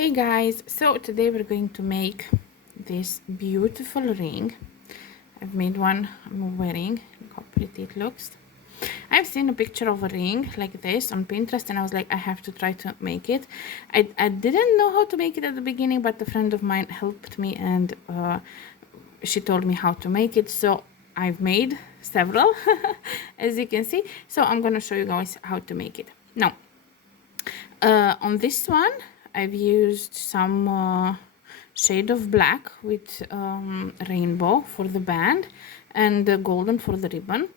Hey guys, so today we're going to make this beautiful ring. I've made one I'm wearing. Look how pretty it looks. I've seen a picture of a ring like this on Pinterest and I was like, I have to try to make it. I didn't know how to make it at the beginning, but a friend of mine helped me and she told me how to make it. So I've made several, as you can see. So I'm going to show you guys how to make it. Now, on this one, I've used some shade of black with rainbow for the band and golden for the ribbon.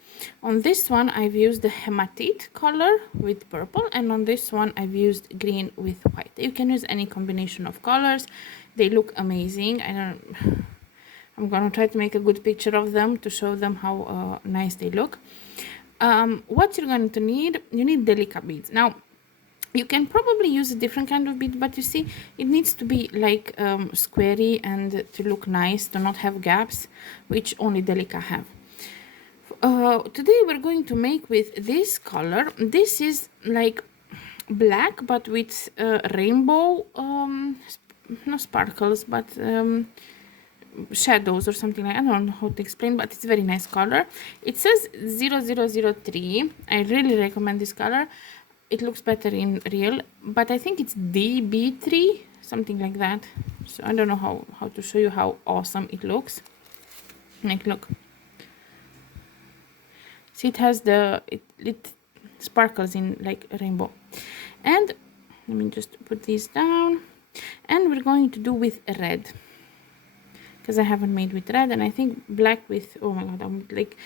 On this one, I've used the hematite color with purple, and on this one, I've used green with white. You can use any combination of colors. They look amazing. I'm gonna try to make a good picture of them to show them how nice they look. What you're going to need, you need delica beads. Now, you can probably use a different kind of bead, but you see, it needs to be like squarey and to look nice, to not have gaps, which only Delica have. Today we're going to make with this color. This is like black, but with rainbow, not sparkles, but shadows or something like, I don't know how to explain, but it's a very nice color. It says 0003. I really recommend this color. It looks better in real, but I think it's DB3, something like that. So I don't know how to show you how awesome it looks. Like, look. See, it has it sparkles in like a rainbow. And let me just put these down. And we're going to do with red, because I haven't made with red, and I think black with, oh my god, I'm like,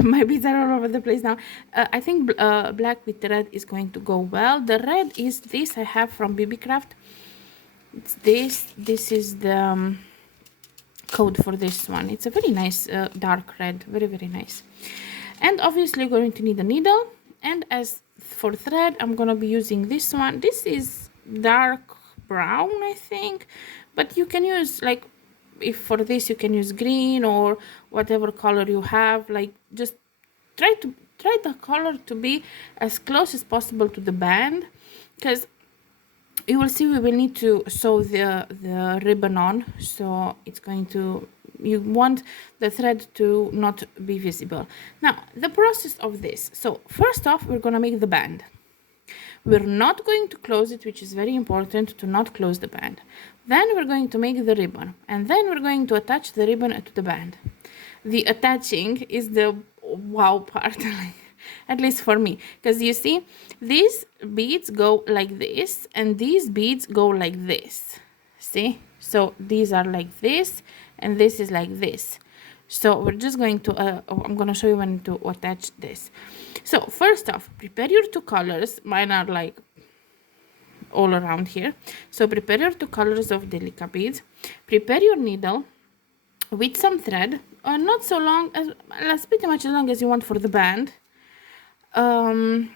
my beads are all over the place now. I think black with red is going to go well. The red is this I have from BB Craft. It's this is the code for this one. It's a very nice dark red, very nice. And obviously you're going to need a needle, and as for thread, I'm gonna be using this one. This is dark brown, I think, but you can use, like, if for this you can use green or whatever color you have. Like, just try the color to be as close as possible to the band, because you will see we will need to sew the ribbon on, so it's going to, you want the thread to not be visible. Now, the process of this, so first off, we're going to make the band. We're not going to close it, which is very important to not close the band. Then we're going to make the ribbon, and then we're going to attach the ribbon to the band. The attaching is the wow part, at least for me, because you see, these beads go like this, and these beads go like this. See? So these are like this, and this is like this. So we're just going to, I'm going to show you when to attach this. So first off, prepare your two colors. Mine are like all around here. So prepare your two colors of Delica beads. Prepare your needle with some thread, or not so long, as pretty much as long as you want for the band. And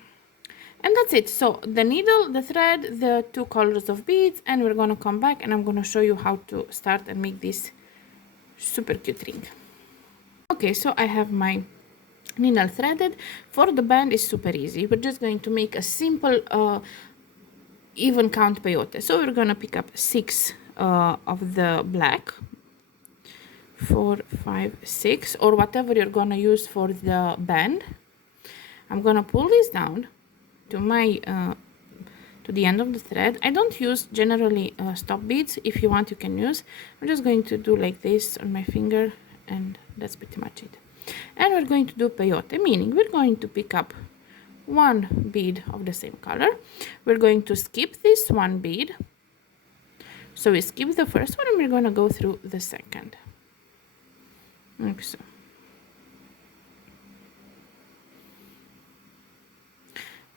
that's it. So the needle, the thread, the two colors of beads, and we're going to come back and I'm going to show you how to start and make this super cute ring. Okay, so I have my needle threaded. For the band is super easy. We're just going to make a simple even count peyote. So we're going to pick up 6 of the black, 4, 5, 6, or whatever you're going to use for the band. I'm going to pull this down to my to the end of the thread. I don't use generally stop beads. If you want, you can use. I'm just going to do like this on my finger, and that's pretty much it. And we're going to do peyote, meaning we're going to pick up one bead of the same color. We're going to skip this one bead. So we skip the first one and we're going to go through the second. Like so.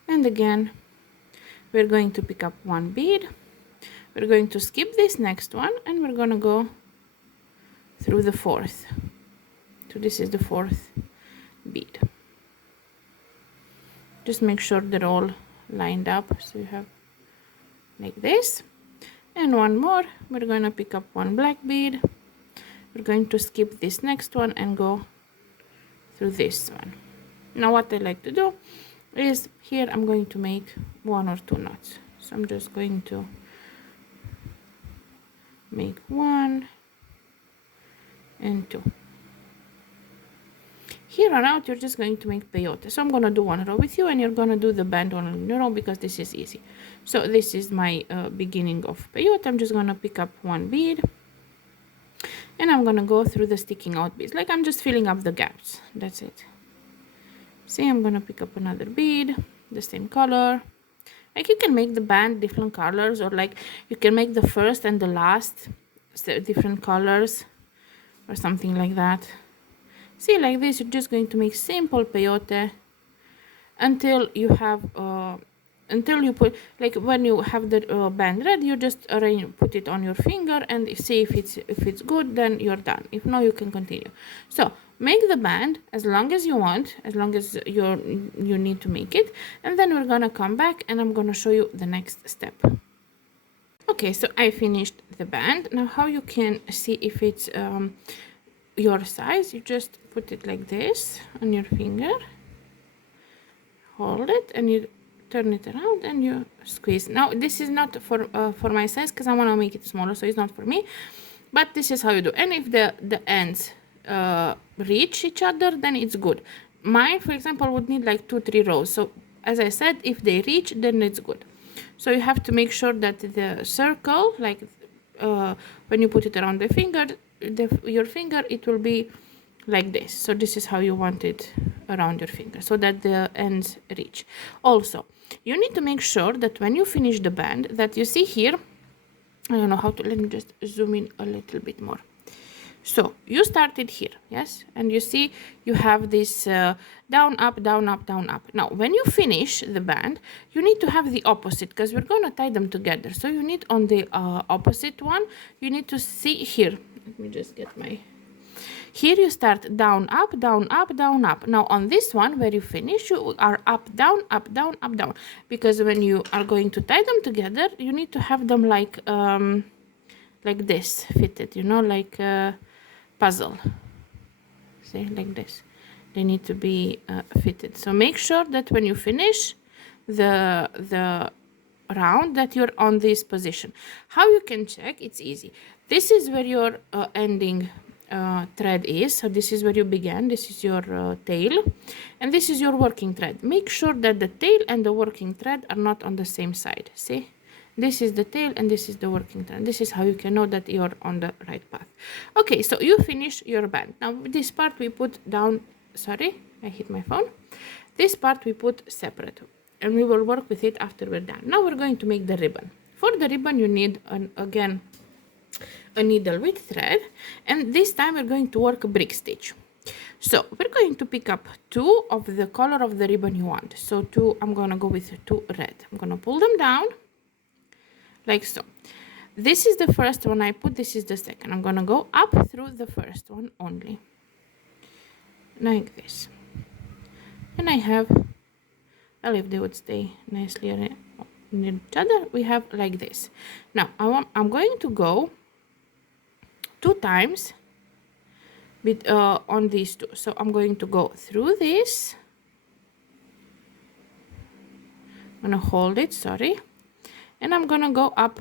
And again, we're going to pick up one bead. We're going to skip this next one and we're going to go through the fourth. So this is the fourth bead. Just make sure they're all lined up. So you have like this. And one more. We're going to pick up one black bead. We're going to skip this next one and go through this one. Now what I like to do is here I'm going to make 1 or 2 knots. So I'm just going to make 1 and 2. Here on out, you're just going to make peyote. So I'm going to do 1 row with you, and you're going to do the band on your row because this is easy. So this is my beginning of peyote. I'm just going to pick up 1 bead, and I'm going to go through the sticking out beads. Like I'm just filling up the gaps. That's it. See, I'm going to pick up another bead, the same color. Like you can make the band different colors, or like you can make the first and the last different colors or something like that. See, like this, you're just going to make simple peyote until you have until you put, like when you have the band ready, you just put it on your finger and see if it's good, then you're done. If no, you can continue. So make the band as long as you want, as long as you need to make it, and then we're gonna come back and I'm gonna show you the next step. Okay, so I finished the band. Now how you can see if it's your size, you just put it like this on your finger, hold it, and you turn it around and you squeeze. Now this is not for my size because I want to make it smaller, so it's not for me, but this is how you do. And if the ends reach each other, then it's good. Mine, for example, would need like 2-3 rows, so as I said, if they reach, then it's good. So you have to make sure that the circle, like when you put it around the finger, your finger, it will be like this. So this is how you want it around your finger, so that the ends reach. Also, you need to make sure that when you finish the band, that you see here, I don't know how to, let me just zoom in a little bit more. So you started here, yes, and you see you have this down, up, down, up, down, up. Now when you finish the band, you need to have the opposite, because we're going to tie them together. So you need on the opposite one, you need to see here, let me just get my, here you start down, up, down, up, down, up. Now on this one, where you finish, you are up, down, up, down, up, down, because when you are going to tie them together, you need to have them like this, fitted, you know, like puzzle. See, like this, they need to be fitted. So make sure that when you finish the round, that you're on this position. How you can check? It's easy. This is where your ending thread is. So this is where you began, this is your tail, and this is your working thread. Make sure that the tail and the working thread are not on the same side. See, this is the tail and this is the working thread. This is how you can know that you're on the right path. Okay, so you finish your band. Now this part we put down, sorry, I hit my phone. This part we put separate, and we will work with it after we're done. Now we're going to make the ribbon. For the ribbon, you need again a needle with thread, and this time we're going to work a brick stitch. So we're going to pick up 2 of the color of the ribbon you want. So 2, I'm gonna go with 2 red. I'm gonna pull them down like so. This is the first one I put, this is the second. I'm gonna go up through the first one only, like this. And I have, well, if they would stay nicely near each other, we have like this. Now I'm going to go 2 times with on these 2. So I'm going to go through this, I'm gonna hold it, sorry, and I'm gonna go up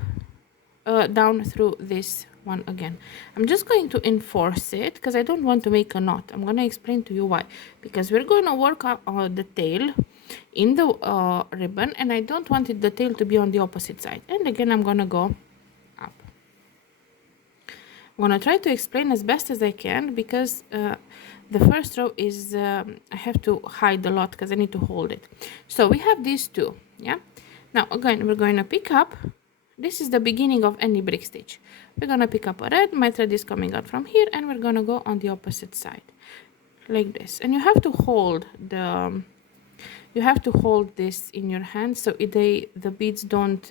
down through this one again. I'm just going to enforce it because I don't want to make a knot. I'm gonna explain to you why, because we're going to work on the tail in the ribbon, and I don't want the tail to be on the opposite side. And again, I'm gonna go up. I'm gonna try to explain as best as I can, because the first row is I have to hide a lot because I need to hold it. So we have these 2, yeah. Now again, we're going to pick up, this is the beginning of any brick stitch. We're gonna pick up a red, my thread is coming out from here, and we're gonna go on the opposite side like this. And you have to hold the this in your hand, so the beads don't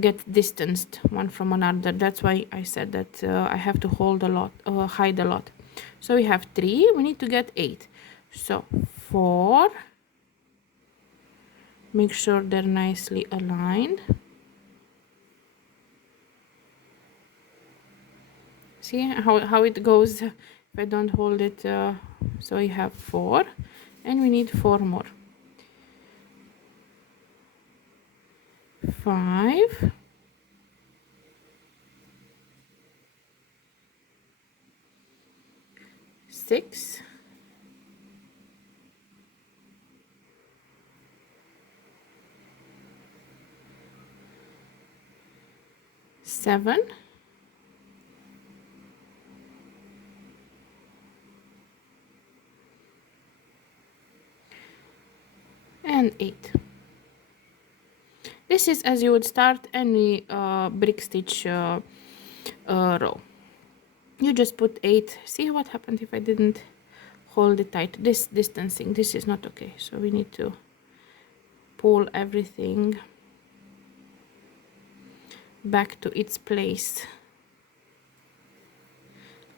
get distanced one from another. That's why I said that I have to hold a lot, hide a lot. So we have 3, we need to get 8. So 4, make sure they're nicely aligned. See how it goes if I don't hold it. So we have 4, and we need 4 more. 5, 6, 7, and 8. This is as you would start any brick stitch row. You just put 8. See what happened if I didn't hold it tight? This distancing, this is not okay, so we need to pull everything back to its place.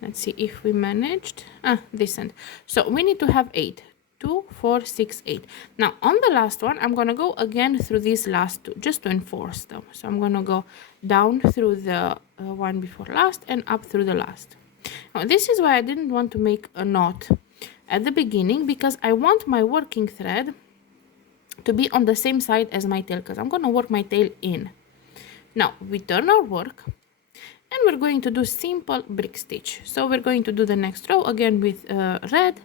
Let's see if we managed. This end. So we need to have 8. 2, 4, 6, 8. Now on the last one, I'm gonna go again through these last two, just to enforce them. So I'm gonna go down through the one before last and up through the last. Now this is why I didn't want to make a knot at the beginning, because I want my working thread to be on the same side as my tail, because I'm gonna work my tail in. Now we turn our work and we're going to do simple brick stitch. So we're going to do the next row again with red.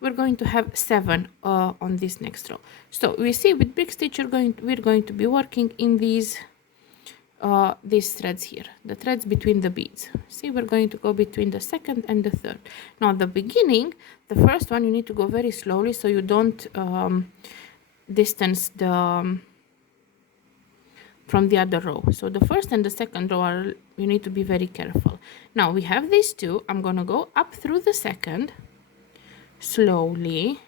We're going to have 7 on this next row. So we see with brick stitch we're going to be working in these threads here, the threads between the beads. See, we're going to go between the second and the third. Now at the beginning, the first one, you need to go very slowly so you don't distance the from the other row. So the first and the second row you need to be very careful. Now we have these two. I'm gonna go up through the second slowly,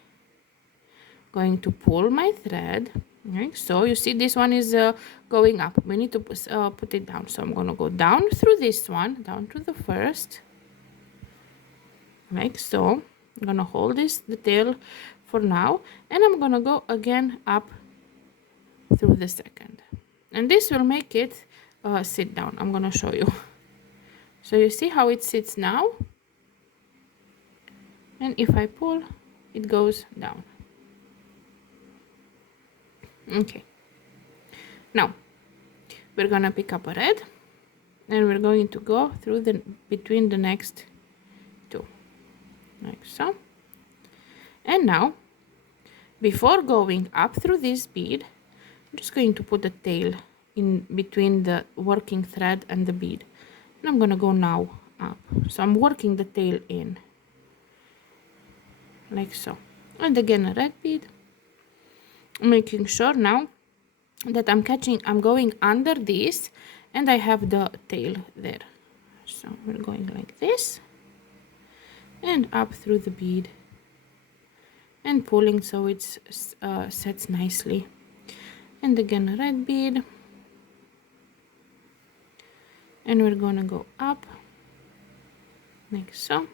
going to pull my thread. Okay, so you see this one is going up. We need to put it down. So I'm gonna go down through this one, down to the first, like so. I'm gonna hold the tail for now, and I'm gonna go again up through the second. And this will make it sit down. I'm gonna show you. So you see how it sits now? And if I pull, it goes down. Okay. Now, we're gonna pick up a red, and we're going to go through between the next two, like so. And now, before going up through this bead, I'm just going to put the tail in between the working thread and the bead, and I'm gonna go now up. So I'm working the tail in, like so. And again a red bead, making sure now that I'm going under this and I have the tail there. So we're going like this and up through the bead and pulling so it sets nicely. And again a red bead, and we're gonna go up like so,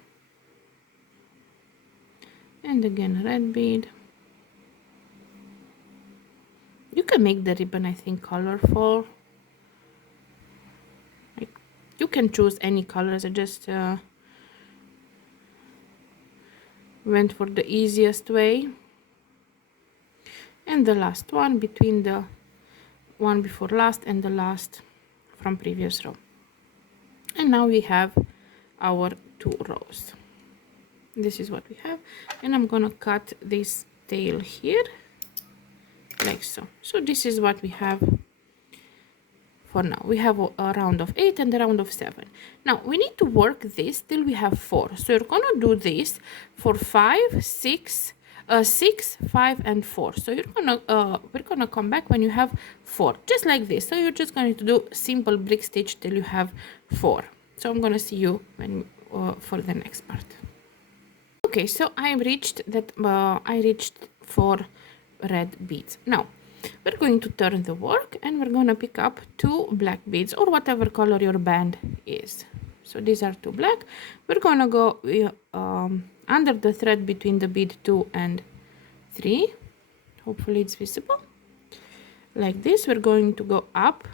and again a red bead. You can make the ribbon, I think, colorful. Like, you can choose any colors. I just went for the easiest way. And the last one between the one before last and the last from previous row. And now we have our 2 rows. This is what we have, and I'm gonna cut this tail here like so. So this is what we have for now. We have a round of 8 and a round of 7. Now we need to work this till we have 4. So you're gonna do this for 5, 6, 6, 5, and 4. So you're gonna we're gonna come back when you have 4, just like this. So you're just going to do simple brick stitch till you have 4. So I'm gonna see you when for the next part. Okay, so I reached 4 red beads. Now we're going to turn the work and we're going to pick up 2 black beads, or whatever color your band is. So these are 2 black. We're going to go under the thread between the bead 2 and 3. Hopefully it's visible. Like this. We're going to go up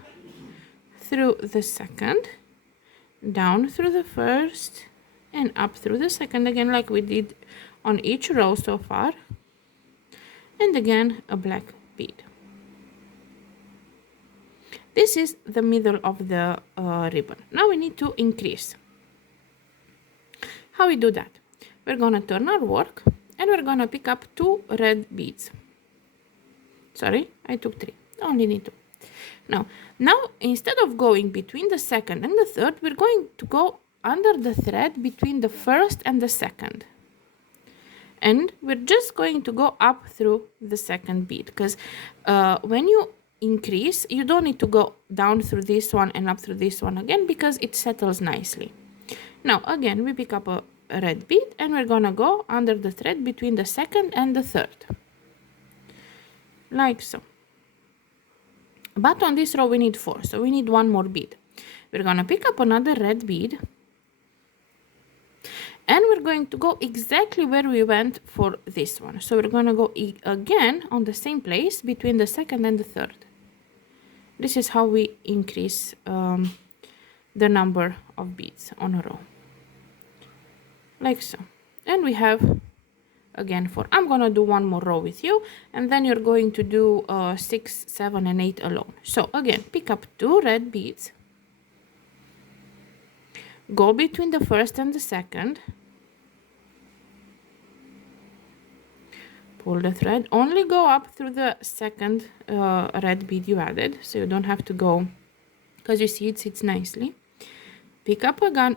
through the second, down through the first, and up through the second again, like we did on each row so far. And again a black bead. This is the middle of the ribbon. Now we need to increase. How we do that? we're gonna turn our work and we're gonna pick up 2 red beads. Sorry, I took 3, only need 2. Now instead of going between the second and the third, we're going to go under the thread between the first and the second. And we're just going to go up through the second bead, because when you increase, you don't need to go down through this one and up through this one again, because it settles nicely. Now again, we pick up a red bead and we're gonna go under the thread between the second and the third, like so. But on this row we need 4, so we need 1 more bead. We're gonna pick up another red bead and we're going to go exactly where we went for this one. So we're gonna go again on the same place between the second and the third. This is how we increase the number of beads on a row, like so. And we have again 4. I'm gonna do 1 more row with you, and then you're going to do 6, 7 and 8 alone. So again, pick up 2 red beads, go between the first and the second, pull the thread, only go up through the second red bead you added, so you don't have to go, because you see it sits nicely. Pick up again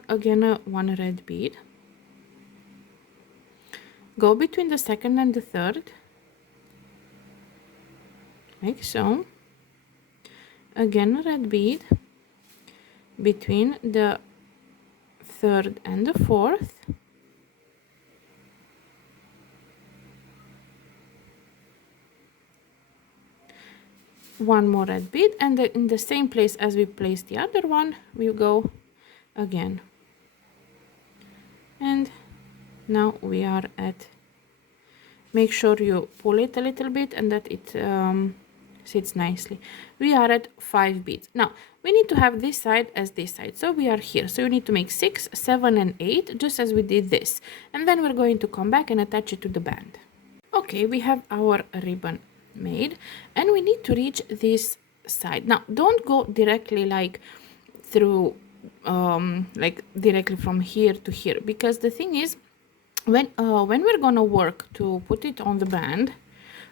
1 red bead, go between the second and the third, like so. Again a red bead between the third and the fourth, one more red bead, and in the same place as we placed the other one, we go again. And now we are at, make sure you pull it a little bit and that it sits nicely. We are at 5 beads. Now we need to have this side as this side, so we are here, so you need to make 6, 7 and 8, just as we did this, and then we're going to come back and attach it to the band. Okay, we have our ribbon made and we need to reach this side. Now don't go directly like through like directly from here to here, because the thing is, when we're gonna work to put it on the band,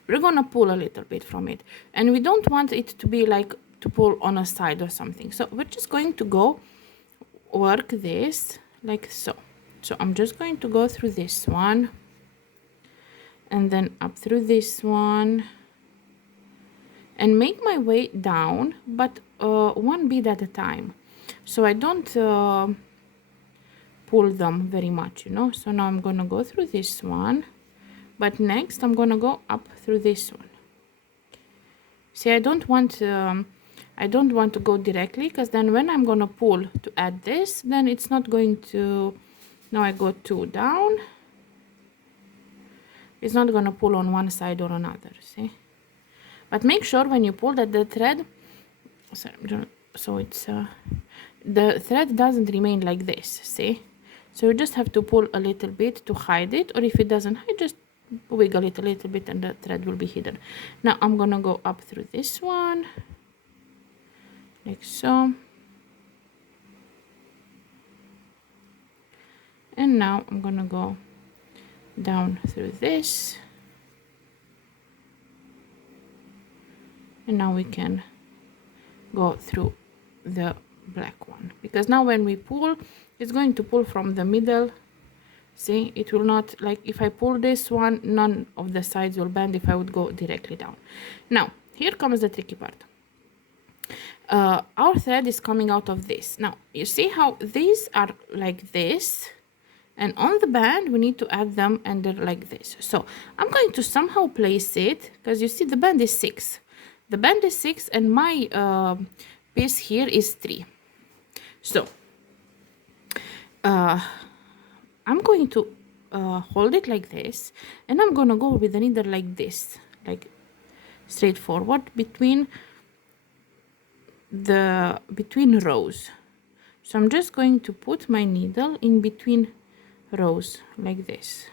we're gonna pull a little bit from it, and we don't want it to be like to pull on a side or something. So we're just going to go work this like so. So I'm just going to go through this one and then up through this one and make my way down, but 1 bead at a time, so I don't pull them very much, you know. So now I'm gonna go through this one, but next I'm gonna go up through this one. See, I don't want to go directly, because then when I'm gonna pull to add this, then it's not going to, now I go 2 down, it's not gonna pull on one side or another, see. But make sure when you pull that the thread, so it's the thread doesn't remain like this, see. So you just have to pull a little bit to hide it, or if it doesn't hide, just wiggle it a little bit and the thread will be hidden. Now I'm gonna go up through this one like so, and now I'm gonna go down through this, and now we can go through the black one, because now when we pull, it's going to pull from the middle. See, it will not, like if I pull this one, none of the sides will bend if I would go directly down. Now here comes the tricky part. Our thread is coming out of this. Now you see how these are like this, and on the band we need to add them, and they're like this. So I'm going to somehow place it, because you see the band is 6. The band is 6 and my piece here is 3. So I'm going to hold it like this, and I'm gonna go with the needle like this, like straight forward between rows. So I'm just going to put my needle in between rows like this.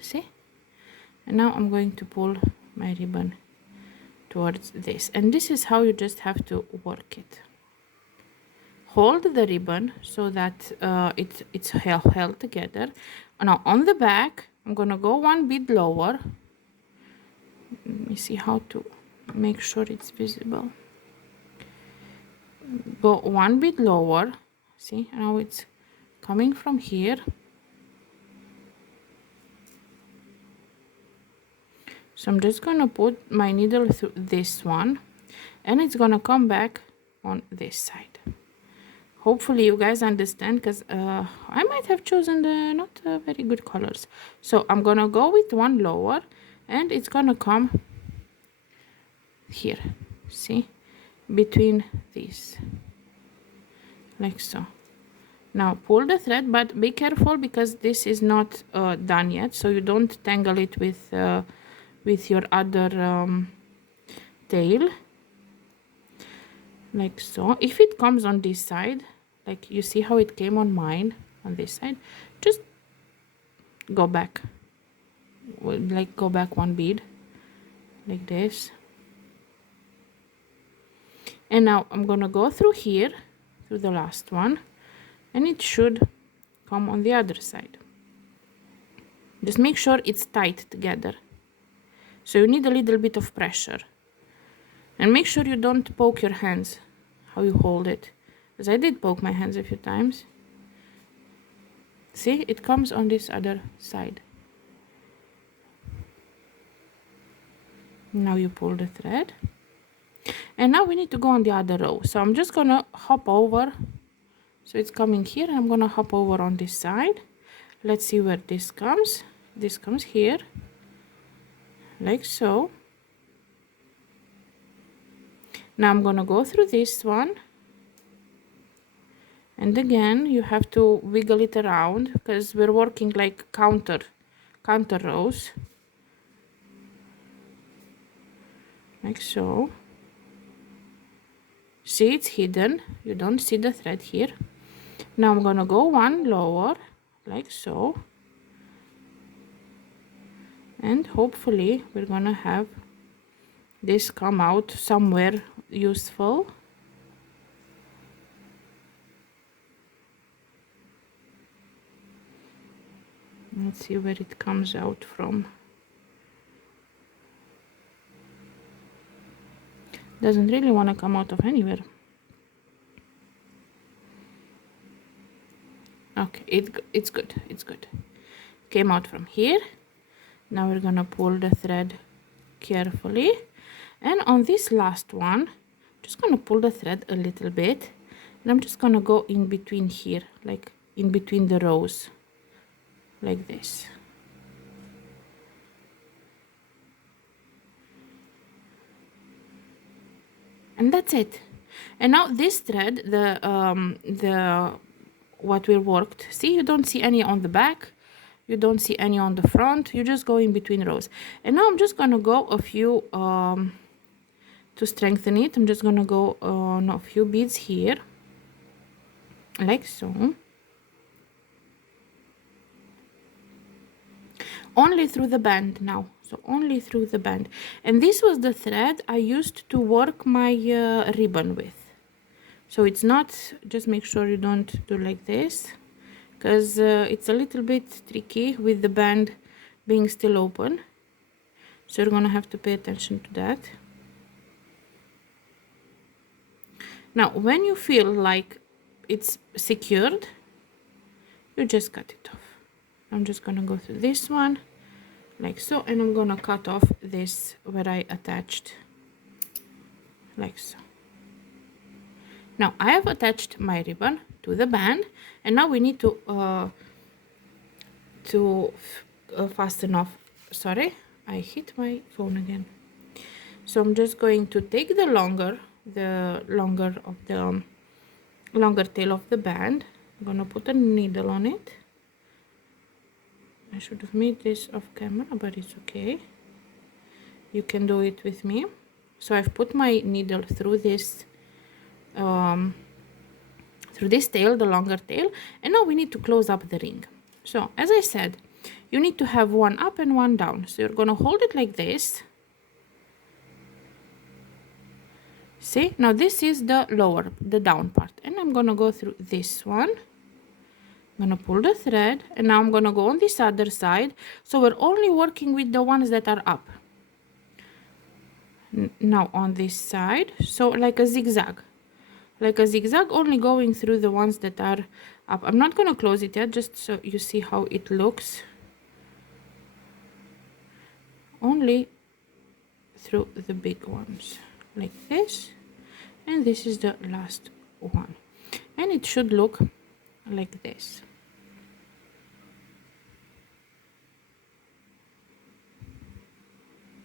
See? And now I'm going to pull my ribbon towards this, and this is how you just have to work it. hold the ribbon so that it's held together. Now on the back I'm gonna go one bit lower. Let me see how to make sure it's visible. Go one bit lower. See, now it's coming from here. So I'm just gonna put my needle through this one, and it's gonna come back on this side. Hopefully you guys understand, because I might have chosen the not very good colors. So I'm gonna go with one lower, and it's gonna come here, see, between these, like so. Now pull the thread, but be careful because this is not done yet, so you don't tangle it with your other tail, like so. If it comes on this side, like you see how it came on mine on this side, just go back, like go back one bead like this. And now I'm gonna go through here, through the last one, and it should come on the other side. Just make sure it's tight together, so you need a little bit of pressure, and make sure you don't poke your hands how you hold it, because I did poke my hands a few times. See, it comes on this other side. Now you pull the thread, and now we need to go on the other row. So I'm just gonna hop over, so it's coming here, and I'm gonna hop over on this side. Let's see where this comes. This comes here, like so. Now I'm gonna go through this one, and again you have to wiggle it around because we're working like counter rows, like so. See, it's hidden, you don't see the thread here. Now I'm gonna go one lower, like so, and hopefully we're gonna have this come out somewhere useful. Let's see where it comes out from. Doesn't really want to come out of anywhere. Okay, it's good, it's good. Came out from here. Now we're gonna pull the thread carefully, and on this last one just gonna pull the thread a little bit, and I'm just gonna go in between here, like in between the rows, like this. And that's it. And now this thread, the what we worked, see, you don't see any on the back, you don't see any on the front, you just go in between rows. And now I'm just gonna go a few to strengthen it. I'm just gonna go on a few beads here, like so, only through the band now. So only through the band. And this was the thread I used to work my ribbon with. So it's not, just make sure you don't do like this, because it's a little bit tricky with the band being still open. So you're gonna have to pay attention to that. Now when you feel like it's secured, you just cut it off. I'm just gonna go through this one, like so, and I'm gonna cut off this where I attached, like so. Now I have attached my ribbon to the band, and now we need to fasten off. Sorry, I hit my phone again. So I'm just going to take the longer tail of the band. I'm gonna put a needle on it. I should have made this off camera, but it's okay. You can do it with me. So I've put my needle through this tail, the longer tail, and now we need to close up the ring. So as I said, you need to have one up and one down. So you're gonna hold it like this. See, now this is the down part, and I'm gonna go through this one. I'm gonna pull the thread, and now I'm gonna go on this other side. So we're only working with the ones that are up. Now on this side, so like a zigzag, only going through the ones that are up. I'm not gonna close it yet, just so you see how it looks. Only through the big ones, like this, and this is the last one, and it should look like this.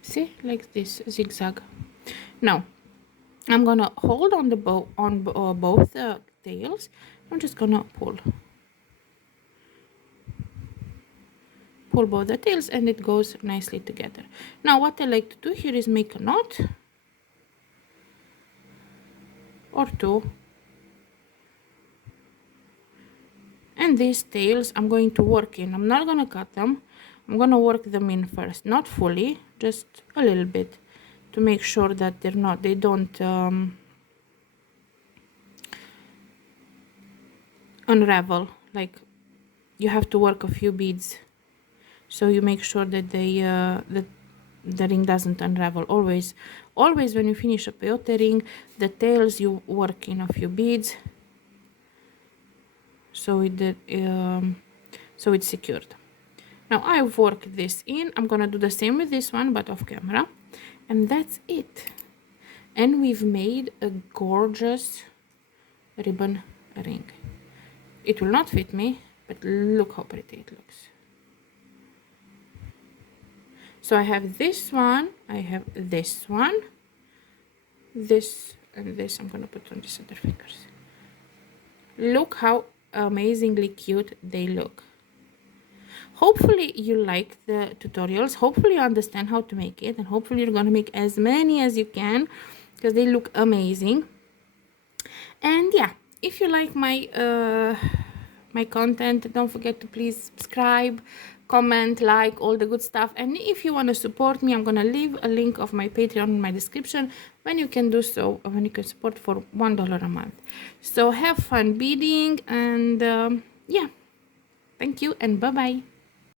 See, like this zigzag. Now I'm gonna hold on the bow on both tails. I'm just gonna pull both the tails, and it goes nicely together. Now what I like to do here is make a knot or two, and these tails I'm going to work in. I'm not gonna cut them. I'm gonna work them in first, not fully, just a little bit, to make sure that they don't unravel. Like, you have to work a few beads, so you make sure that that the ring doesn't unravel. Always when you finish a peyote ring, the tails you work in a few beads, so it's secured. Now I've worked this in. I'm gonna do the same with this one, but off camera, and that's it. And we've made a gorgeous ribbon ring. It will not fit me, but look how pretty it looks. So I have this one, I have this one, this, and this. I'm gonna put on these other fingers. Look how amazingly cute they look. Hopefully you like the tutorials. Hopefully you understand how to make it, and hopefully you're gonna make as many as you can, because they look amazing. And yeah, if you like my my content, don't forget to please subscribe, comment, like, all the good stuff. And if you want to support me, I'm gonna leave a link of my Patreon in my description, when you can do so, when you can support for $1 a month. So have fun beading, and yeah, thank you, and bye bye.